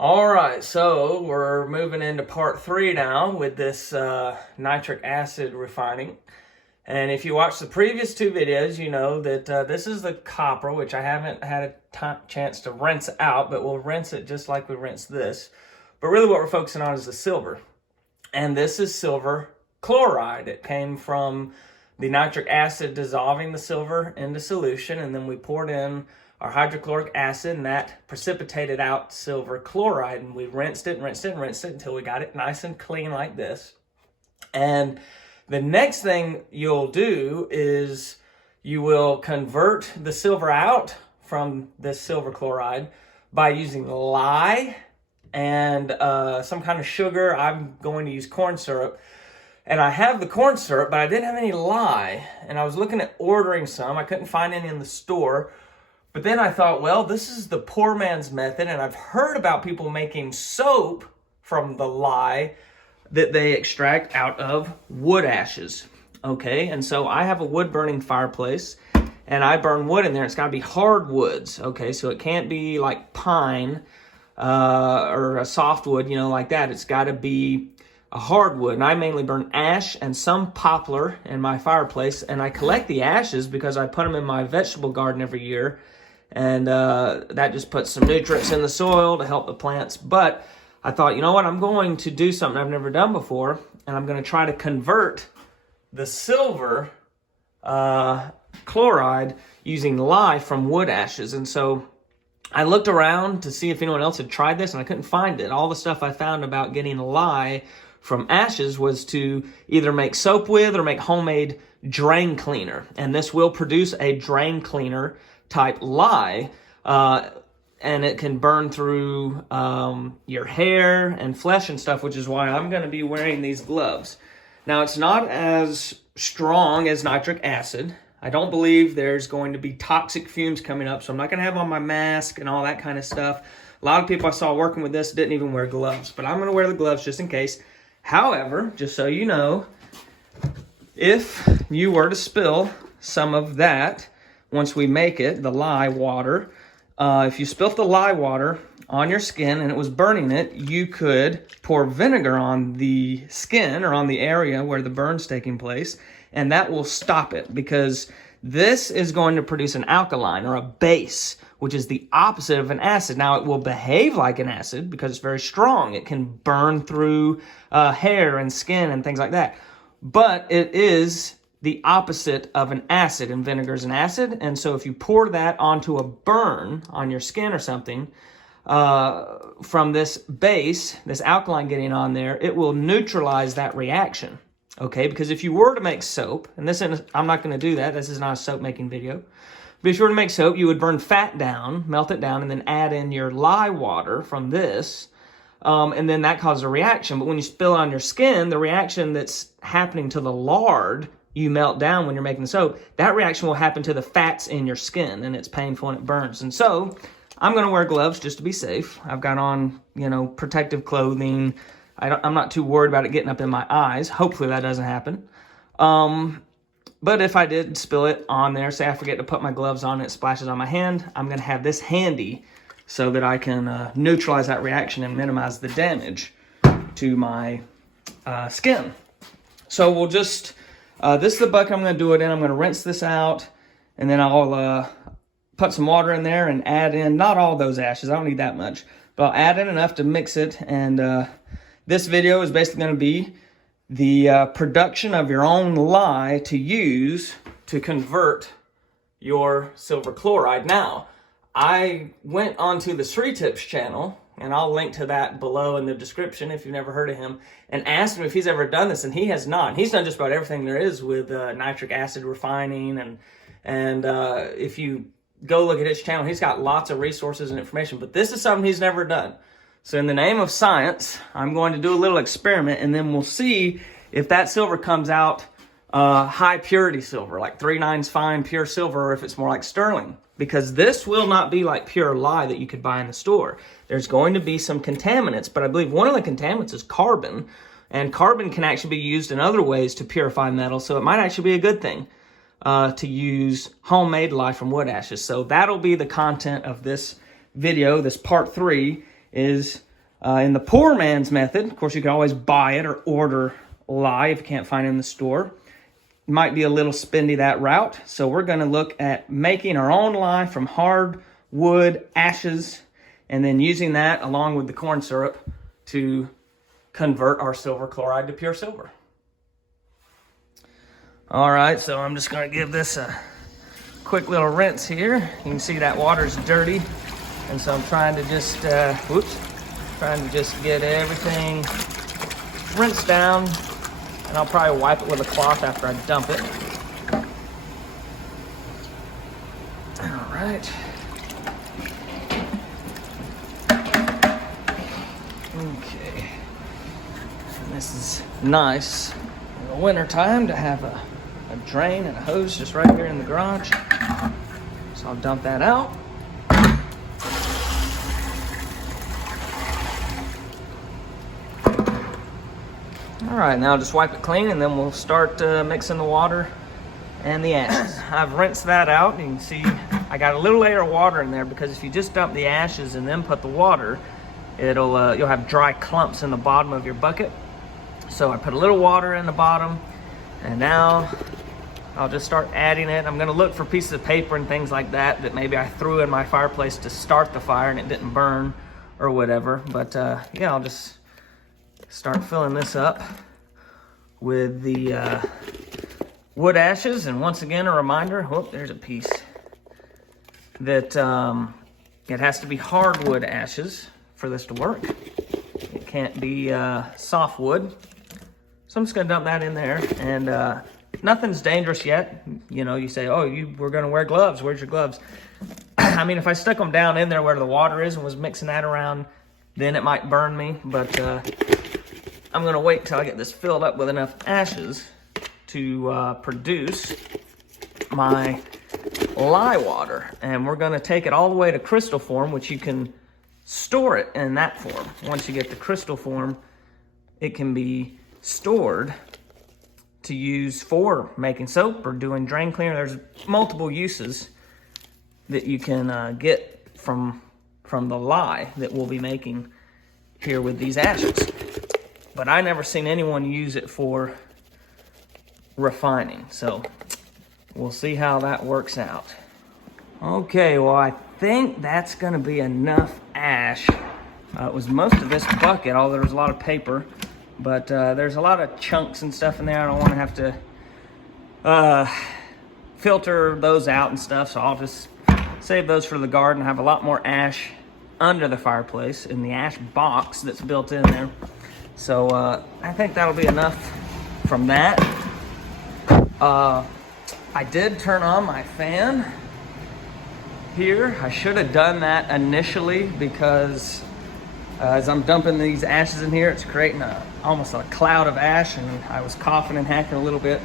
All right, so we're moving into part 3 now with this nitric acid refining. And if you watch the previous 2 videos, you know that this is the copper, which I haven't had a chance to rinse out, but we'll rinse it just like we rinse this. But really what we're focusing on is the silver. And this is silver chloride. It came from the nitric acid dissolving the silver into solution, and then we poured in our hydrochloric acid, and that precipitated out silver chloride, and we rinsed it and rinsed it and rinsed it until we got it nice and clean like this. And the next thing you'll do is you will convert the silver out from this silver chloride by using lye and some kind of sugar. I'm going to use corn syrup. And I have the corn syrup, but I didn't have any lye. And I was looking at ordering some. I couldn't find any in the store. But then I thought, well, this is the poor man's method, and I've heard about people making soap from the lye that they extract out of wood ashes, okay? And so I have a wood-burning fireplace, and I burn wood in there. It's got to be hardwoods, okay? So it can't be like pine or a softwood, like that. It's got to be a hardwood, and I mainly burn ash and some poplar in my fireplace, and I collect the ashes because I put them in my vegetable garden every year. And that just puts some nutrients in the soil to help the plants. But I thought, you know what, I'm going to do something I've never done before, and I'm going to try to convert the silver chloride using lye from wood ashes. And so I looked around to see if anyone else had tried this, and I couldn't find it. All the stuff I found about getting lye from ashes was to either make soap with or make homemade drain cleaner. And this will produce a drain cleaner type lye, and it can burn through your hair and flesh and stuff, which is why I'm going to be wearing these gloves. Now, it's not as strong as nitric acid. I don't believe there's going to be toxic fumes coming up, so I'm not going to have on my mask and all that kind of stuff. A lot of people I saw working with this didn't even wear gloves, but I'm going to wear the gloves just in case. However, just so you know, if you were to spill some of that, once we make it, the lye water, if you spilt the lye water on your skin and it was burning it, you could pour vinegar on the skin or on the area where the burn's taking place, and that will stop it, because this is going to produce an alkaline or a base, which is the opposite of an acid. Now, it will behave like an acid because it's very strong. It can burn through hair and skin and things like that. But it is the opposite of an acid, and vinegar is an acid. And so if you pour that onto a burn on your skin or something, from this base, this alkaline getting on there, it will neutralize that reaction, okay? Because if you were to make soap, and I'm not going to do that, this is not a soap making video, but if you were to make soap, you would burn fat down, melt it down, and then add in your lye water from this, and then that causes a reaction. But when you spill it on your skin, the reaction that's happening to the lard you melt down when you're making the soap, that reaction will happen to the fats in your skin, and it's painful and it burns. And so I'm going to wear gloves just to be safe. I've got on, protective clothing. I'm not too worried about it getting up in my eyes. Hopefully that doesn't happen. But if I did spill it on there, say I forget to put my gloves on, it splashes on my hand, I'm going to have this handy so that I can neutralize that reaction and minimize the damage to my skin. So we'll just, this is the bucket I'm going to do it in. I'm going to rinse this out, and then I'll put some water in there and add in, not all those ashes, I don't need that much, but I'll add in enough to mix it. And this video is basically going to be the production of your own lye to use to convert your silver chloride. Now, I went onto the Sri Tips channel, and I'll link to that below in the description if you've never heard of him, and asked him if he's ever done this, and he has not. He's done just about everything there is with nitric acid refining, and if you go look at his channel, he's got lots of resources and information, but this is something he's never done. So in the name of science, I'm going to do a little experiment, and then we'll see if that silver comes out high purity silver, like 3/9 fine pure silver, or if it's more like sterling. Because this will not be like pure lye that you could buy in the store. There's going to be some contaminants, but I believe one of the contaminants is carbon, and carbon can actually be used in other ways to purify metal, so it might actually be a good thing to use homemade lye from wood ashes. So that'll be the content of this video. This part 3 is In the poor man's method, of course, you can always buy it or order lye if you can't find it in the store. Might be a little spendy that route. So we're going to look at making our own lye from hard wood ashes and then using that along with the corn syrup to convert our silver chloride to pure silver. All right, so I'm just going to give this a quick little rinse here. You can see that water's dirty, and so I'm trying to just get everything rinsed down, and I'll probably wipe it with a cloth after I dump it. All right. Okay. And this is nice in the winter time to have a drain and a hose just right here in the garage. So I'll dump that out. All right, now just wipe it clean and then we'll start mixing the water and the ashes. I've rinsed that out. You can see I got a little layer of water in there because if you just dump the ashes and then put the water, you'll have dry clumps in the bottom of your bucket. So I put a little water in the bottom, and now I'll just start adding it. I'm gonna look for pieces of paper and things like that that maybe I threw in my fireplace to start the fire and it didn't burn or whatever. But yeah, I'll just start filling this up with the wood ashes. And once again, a reminder, whoop, there's a piece, that it has to be hardwood ashes for this to work. It can't be soft wood. So I'm just gonna dump that in there, and nothing's dangerous yet. You know, you say, oh, we're gonna wear gloves. Where's your gloves? I mean, if I stuck them down in there where the water is and was mixing that around, then it might burn me. But I'm gonna wait till I get this filled up with enough ashes to produce my lye water. And we're gonna take it all the way to crystal form, which you can store it in that form. Once you get the crystal form, it can be stored to use for making soap or doing drain cleaner. There's multiple uses that you can get from the lye that we'll be making here with these ashes. But I never seen anyone use it for refining, so we'll see how that works out. Okay, well, I think that's gonna be enough ash. It was most of this bucket, although there was a lot of paper, but there's a lot of chunks and stuff in there. I don't wanna have to filter those out and stuff, so I'll just save those for the garden. Have a lot more ash under the fireplace in the ash box that's built in there. So I think that'll be enough from that. I did turn on my fan here. I should have done that initially because as I'm dumping these ashes in here, it's creating almost a cloud of ash, and I was coughing and hacking a little bit.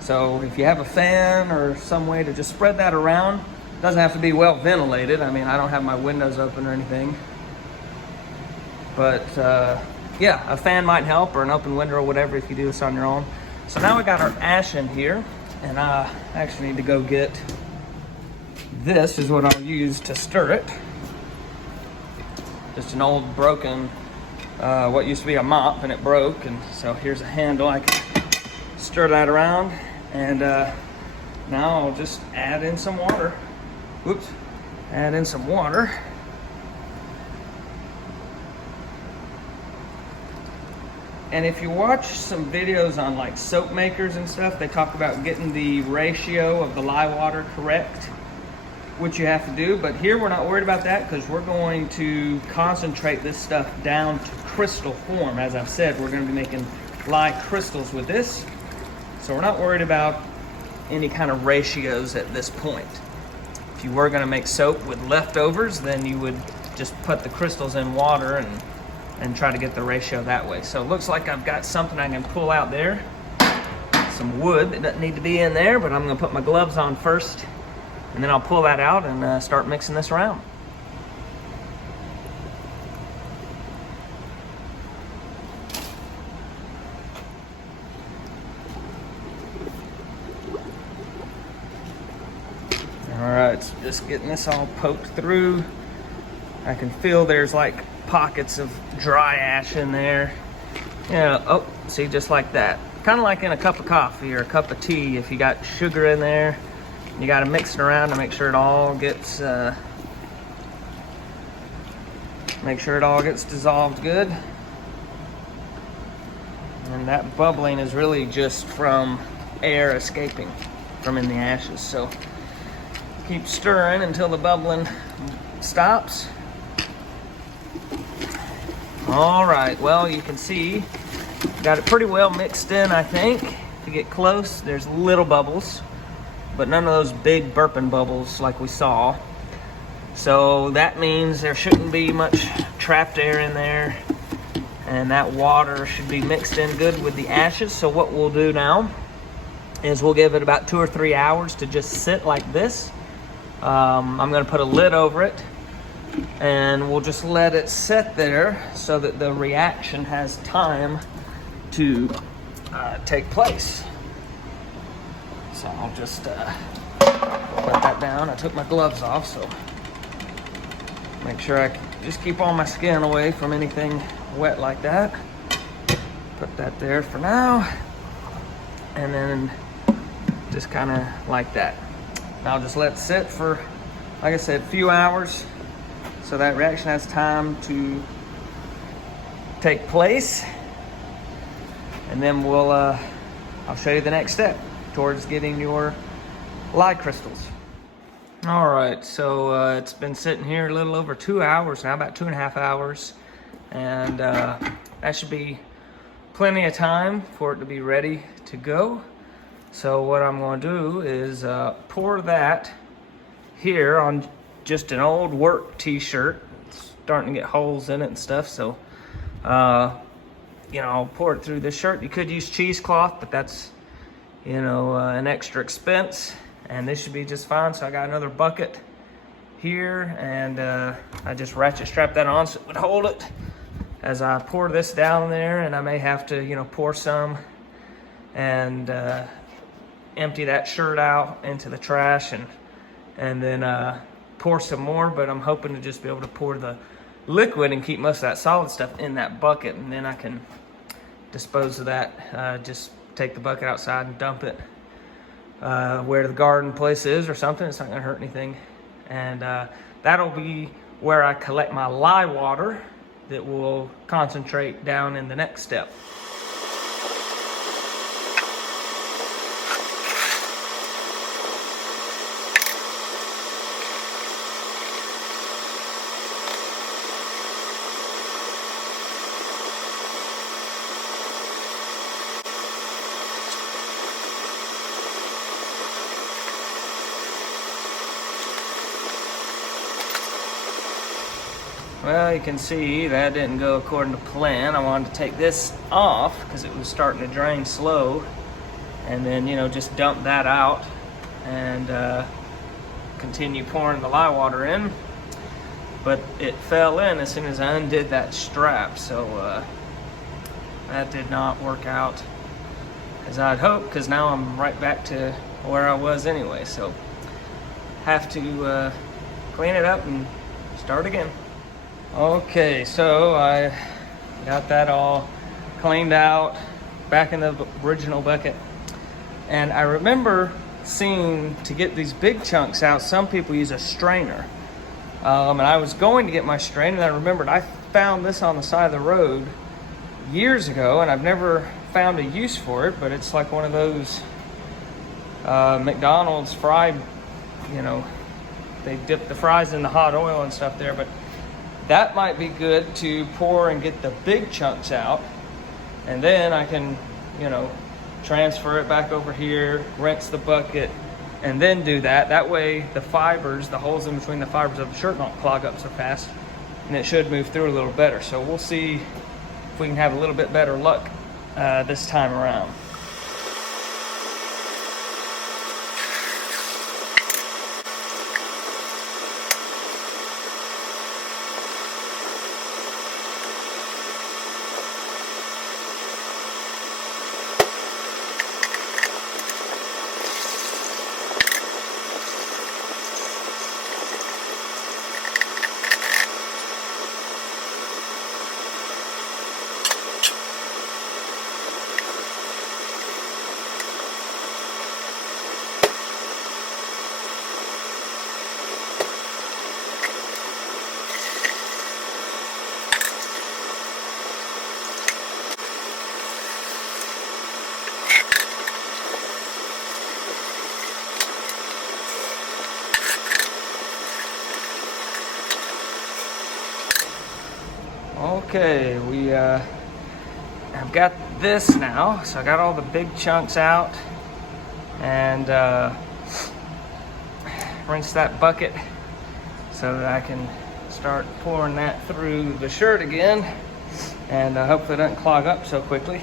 So if you have a fan or some way to just spread that around, it doesn't have to be well ventilated. I mean, I don't have my windows open or anything, but yeah, a fan might help, or an open window or whatever if you do this on your own. So now we got our ash in here, and I actually need to go get, this is what I'll use to stir it. Just an old broken, what used to be a mop, and it broke, and so here's a handle. I can stir that around, and now I'll just add in some water. Whoops, add in some water. And if you watch some videos on like soap makers and stuff, they talk about getting the ratio of the lye water correct, which you have to do. But here we're not worried about that because we're going to concentrate this stuff down to crystal form. As I've said, we're going to be making lye crystals with this. So we're not worried about any kind of ratios at this point. If you were going to make soap with leftovers, then you would just put the crystals in water and try to get the ratio that way. So it looks like I've got something I can pull out there. Some wood that doesn't need to be in there, but I'm gonna put my gloves on first, and then I'll pull that out and start mixing this around. All right, so just getting this all poked through. I can feel there's like pockets of dry ash in there. Yeah, oh, see, just like that. Kind of like in a cup of coffee or a cup of tea. If you got sugar in there, you got to mix it around to make sure it all gets dissolved good. And that bubbling is really just from air escaping from in the ashes. So keep stirring until the bubbling stops. All right, well, you can see got it pretty well mixed in, I think. If you get close, there's little bubbles, but none of those big burping bubbles like we saw. So that means there shouldn't be much trapped air in there, and that water should be mixed in good with the ashes. So what we'll do now is we'll give it about 2 or 3 hours to just sit like this. I'm gonna put a lid over it, and we'll just let it sit there so that the reaction has time to take place. So I'll just put that down. I took my gloves off, so make sure I can just keep all my skin away from anything wet like that. Put that there for now, and then just kind of like that. Now I'll just let it sit for, like I said, a few hours so that reaction has time to take place. And then I'll show you the next step towards getting your lye crystals. All right, so it's been sitting here a little over 2 hours now, about 2.5 hours. And that should be plenty of time for it to be ready to go. So what I'm going to do is pour that here on just an old work t-shirt. It's starting to get holes in it and stuff, so you know, I'll pour it through this shirt. You could use cheesecloth, but that's, you know, an extra expense, and this should be just fine. So I got another bucket here, and I just ratchet strap that on so it would hold it as I pour this down there. And I may have to, you know, pour some and empty that shirt out into the trash, and then pour some more. But I'm hoping to just be able to pour the liquid and keep most of that solid stuff in that bucket, and then I can dispose of that. Just take the bucket outside and dump it where the garden place is or something. It's not gonna hurt anything. And that'll be where I collect my lye water that will concentrate down in the next step. Well, you can see that didn't go according to plan. I wanted to take this off because it was starting to drain slow, and then, you know, just dump that out and continue pouring the lye water in. But it fell in as soon as I undid that strap, so that did not work out as I'd hoped, because now I'm right back to where I was anyway. So have to clean it up and start again. Okay, so I got that all cleaned out, back in the original bucket. And I remember seeing, to get these big chunks out, some people use a strainer. And I was going to get my strainer, and I remembered I found this on the side of the road years ago, and I've never found a use for it, but it's like one of those McDonald's fried, you know, they dip the fries in the hot oil and stuff there, but that might be good to pour and get the big chunks out, and then I can, you know, transfer it back over here, rinse the bucket, and then do that. That way the fibers, the holes in between the fibers of the shirt don't clog up so fast, and it should move through a little better. So we'll see if we can have a little bit better luck this time around. Okay, I've got this now, so I got all the big chunks out, and rinse that bucket so that I can start pouring that through the shirt again, and hopefully it doesn't clog up so quickly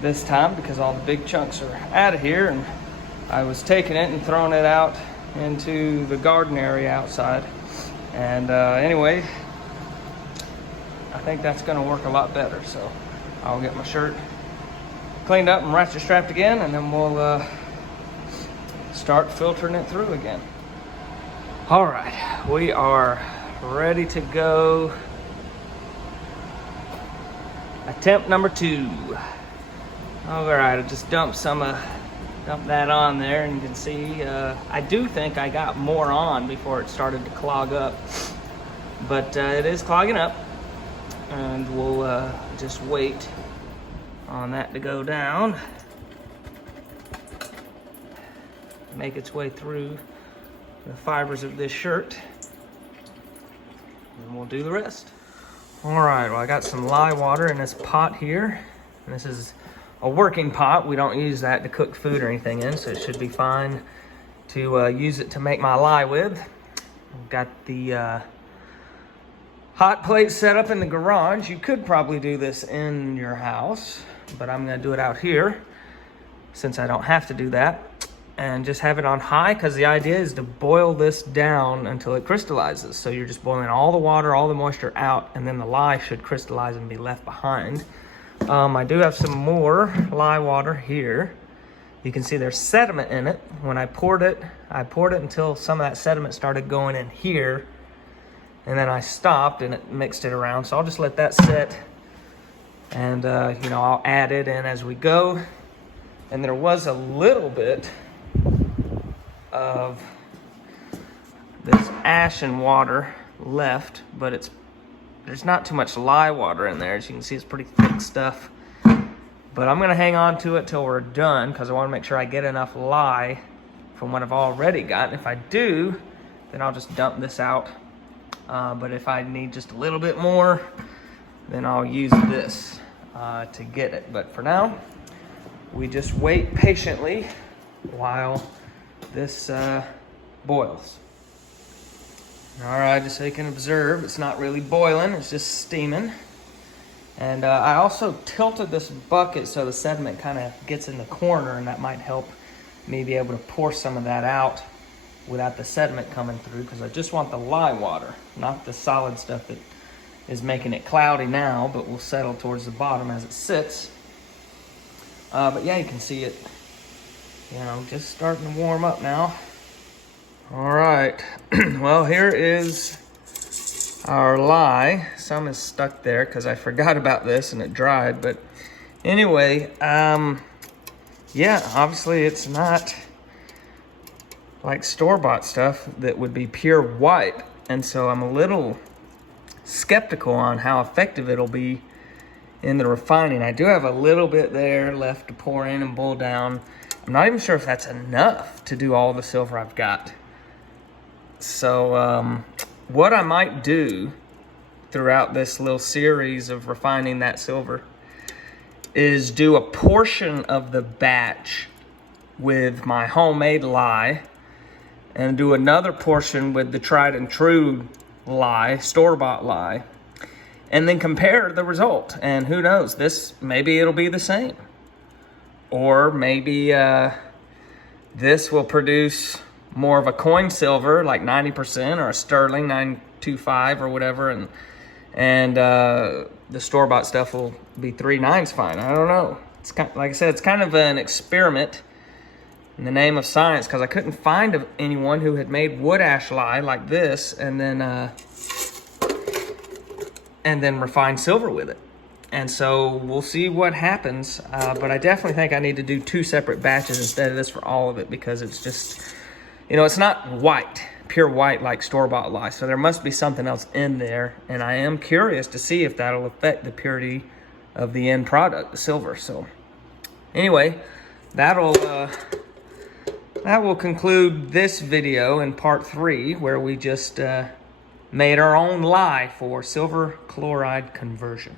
this time, because all the big chunks are out of here, and I was taking it and throwing it out into the garden area outside. And anyway, I think that's going to work a lot better. So I'll get my shirt cleaned up and ratchet strapped again, and then we'll start filtering it through again. All right, we are ready to go. Attempt number 2. All right, I just dumped that on there, and you can see I do think I got more on before it started to clog up, but it is clogging up, and we'll just wait on that to go down, make its way through the fibers of this shirt, and we'll do the rest. All right, well, I got some lye water in this pot here, and this is a working pot. We don't use that to cook food or anything in, so it should be fine to use it to make my lye with. I've got the hot plate set up in the garage. You could probably do this in your house, but I'm gonna do it out here since I don't have to do that, and just have it on high, because the idea is to boil this down until it crystallizes. So you're just boiling all the water, all the moisture out, and then the lye should crystallize and be left behind. I do have some more lye water here. You can see there's sediment in it. When I poured it until some of that sediment started going in here, and then I stopped and it mixed it around. So I'll just let that sit, and I'll add it in as we go. And there was a little bit of this ashen water left, but there's not too much lye water in there. As you can see, it's pretty thick stuff. But I'm gonna hang on to it till we're done, because I wanna make sure I get enough lye from what I've already got. If I do, then I'll just dump this out. But if I need just a little bit more, then I'll use this to get it. But for now, we just wait patiently while this boils. All right, just so you can observe, it's not really boiling, it's just steaming. And I also tilted this bucket so the sediment kind of gets in the corner, and that might help me be able to pour some of that out without the sediment coming through, because I just want the lye water, not the solid stuff that is making it cloudy now, but will settle towards the bottom as it sits. But yeah, you can see it, just starting to warm up now. All right, well, here is our lye. Some is stuck there because I forgot about this and it dried. But anyway, yeah, obviously it's not like store-bought stuff that would be pure white. And so I'm a little skeptical on how effective it'll be in the refining. I do have a little bit there left to pour in and boil down. I'm not even sure if that's enough to do all the silver I've got. So what I might do throughout this little series of refining that silver is do a portion of the batch with my homemade lye, and do another portion with the tried and true lye, store-bought lye, and then compare the result. And who knows, maybe it'll be the same. Or maybe this will produce more of a coin silver, like 90%, or a sterling 925 or whatever, and the store-bought stuff will be 3 nines fine. I don't know. It's kind, like I said, it's kind of an experiment in the name of science, because I couldn't find anyone who had made wood ash lye like this and then refined silver with it. And so we'll see what happens. But I definitely think I need to do 2 separate batches instead of this for all of it, because it's just, it's not white, pure white like store-bought lye. So there must be something else in there. And I am curious to see if that'll affect the purity of the end product, the silver. So anyway, that will conclude this video in part 3, where we just made our own lye for silver chloride conversion.